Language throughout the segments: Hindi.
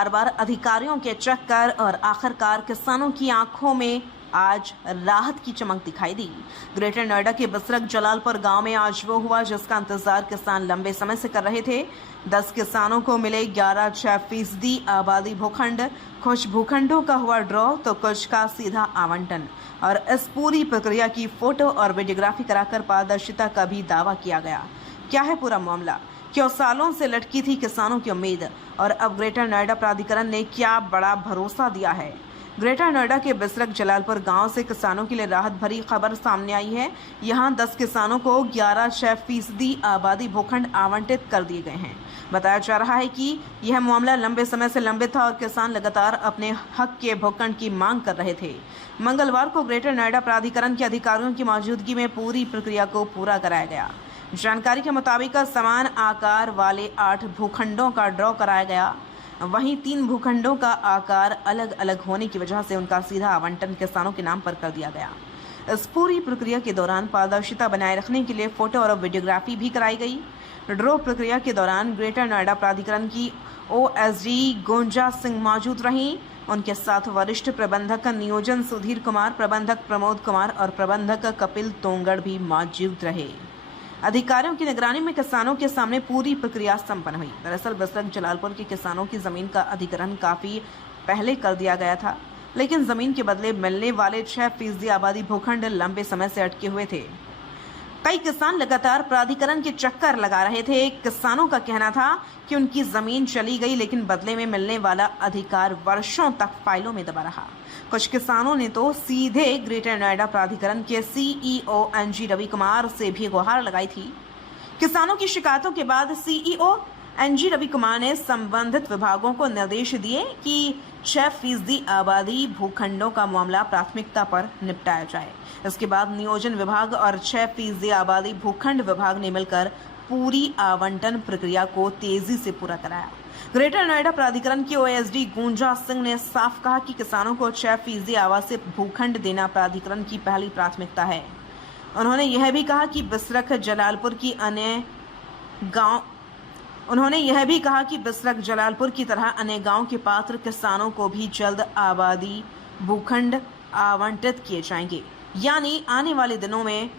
बार बार अधिकारियों के चक्कर और आखिरकार किसानों की आंखों में आज राहत की चमक दिखाई दी। ग्रेटर नोएडा के बसरक जलालपुर गांव में आज वो हुआ जिसका इंतजार किसान लंबे समय से कर रहे थे। 10 किसानों को मिले 11.6% आबादी भूखंड। कुछ भूखंडों का हुआ ड्रॉ तो कुछ का सीधा आवंटन, और इस पूरी प्रक्रिया की फोटो और वीडियोग्राफी कराकर पारदर्शिता का भी दावा किया गया। क्या है पूरा मामला? क्यों सालों से लटकी थी किसानों की उम्मीद, और अब ग्रेटर नोएडा प्राधिकरण ने क्या बड़ा भरोसा दिया है? ग्रेटर नोएडा के बसरक जलालपुर गांव से किसानों के लिए राहत भरी खबर सामने आई है। यहां 10 किसानों को 11.6% आबादी भूखंड आवंटित कर दिए गए हैं। बताया जा रहा है कि यह मामला लंबे समय से लंबित था और किसान लगातार अपने हक के भूखंड की मांग कर रहे थे। मंगलवार को ग्रेटर नोएडा प्राधिकरण के अधिकारियों की मौजूदगी में पूरी प्रक्रिया को पूरा कराया गया। जानकारी के मुताबिक समान आकार वाले 8 भूखंडों का ड्रॉ कराया गया। वहीं 3 भूखंडों का आकार अलग अलग होने की वजह से उनका सीधा आवंटन किसानों के नाम पर कर दिया गया। इस पूरी प्रक्रिया के दौरान पारदर्शिता बनाए रखने के लिए फोटो और वीडियोग्राफी भी कराई गई। ड्रॉ प्रक्रिया के दौरान ग्रेटर नोएडा प्राधिकरण की ओएसडी गुंजा सिंह मौजूद रहीं। उनके साथ वरिष्ठ प्रबंधक नियोजन सुधीर कुमार, प्रबंधक प्रमोद कुमार और प्रबंधक कपिल तोंगड़ भी मौजूद रहे। अधिकारियों की निगरानी में किसानों के सामने पूरी प्रक्रिया संपन्न हुई। दरअसल बसरक जलालपुर के किसानों की जमीन का अधिग्रहण काफी पहले कर दिया गया था, लेकिन जमीन के बदले मिलने वाले 6% आबादी भूखंड लंबे समय से अटके हुए थे। कई किसान लगातार प्राधिकरण के चक्कर लगा रहे थे। किसानों का कहना था कि उनकी जमीन चली गई, लेकिन बदले में मिलने वाला अधिकार वर्षों तक फाइलों में दबा रहा। कुछ किसानों ने तो सीधे ग्रेटर नोएडा प्राधिकरण के सीईओ एनजी रवि कुमार से भी गुहार लगाई थी। किसानों की शिकायतों के बाद सीईओ एनजी रवि कुमार ने संबंधित विभागों को निर्देश दिए कि 6% आबादी भूखंडों का मामला प्राथमिकता पर निपटाया जाए। इसके बाद नियोजन विभाग और 6% आबादी भूखंड विभाग ने मिलकर पूरी आवंटन प्रक्रिया को तेजी से पूरा कराया। ग्रेटर नोएडा प्राधिकरण की ओएसडी गुंजा सिंह ने साफ कहा कि किसानों को 6% आवासीय भूखंड देना प्राधिकरण की पहली प्राथमिकता है। उन्होंने यह भी कहा कि बसरक जलालपुर की तरह अन्य गांव के पात्र किसानों को भी जल्द आबादी भूखंड आवंटित किए जाएंगे, यानी आने वाले दिनों में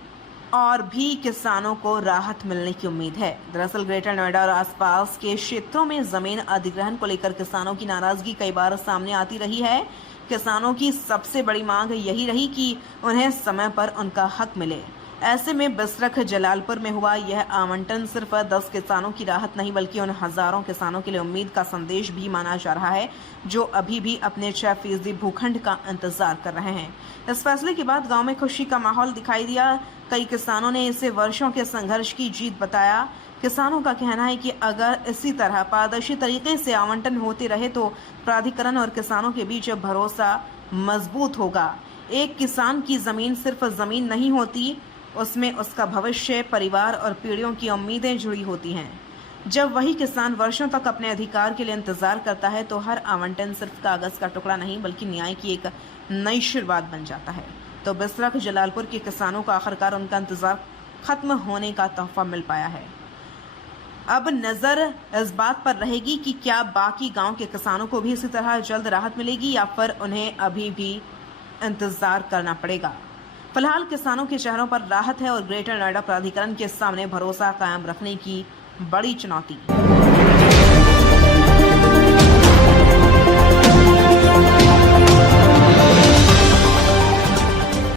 और भी किसानों को राहत मिलने की उम्मीद है। दरअसल ग्रेटर नोएडा और आसपास के क्षेत्रों में जमीन अधिग्रहण को लेकर किसानों की नाराजगी कई बार सामने आती रही है। किसानों की सबसे बड़ी मांग यही रही कि उन्हें समय पर उनका हक मिले। ऐसे में बसरक जलालपुर में हुआ यह आवंटन सिर्फ 10 किसानों की राहत नहीं, बल्कि उन हजारों किसानों के लिए उम्मीद का संदेश भी माना जा रहा है जो अभी भी अपने 6% भूखंड का इंतजार कर रहे हैं। इस फैसले के बाद गांव में खुशी का माहौल दिखाई दिया। कई किसानों ने इसे वर्षों के संघर्ष की जीत बताया। किसानों का कहना है कि अगर इसी तरह पारदर्शी तरीके से आवंटन होते रहे तो प्राधिकरण और किसानों के बीच भरोसा मजबूत होगा। एक किसान की जमीन सिर्फ जमीन नहीं होती, उसमें उसका भविष्य, परिवार और पीढ़ियों की उम्मीदें जुड़ी होती हैं। जब वही किसान वर्षों तक अपने अधिकार के लिए इंतजार करता है तो हर आवंटन सिर्फ कागज का टुकड़ा नहीं, बल्कि न्याय की एक नई शुरुआत बन जाता है। तो बसरक जलालपुर के किसानों को आखिरकार उनका इंतजार खत्म होने का तोहफा मिल पाया है। अब नजर इस बात पर रहेगी कि क्या बाकी गांव के किसानों को भी इसी तरह जल्द राहत मिलेगी या फिर उन्हें अभी भी इंतजार करना पड़ेगा। फिलहाल किसानों के चेहरों पर राहत है और ग्रेटर नोएडा प्राधिकरण के सामने भरोसा कायम रखने की बड़ी चुनौती।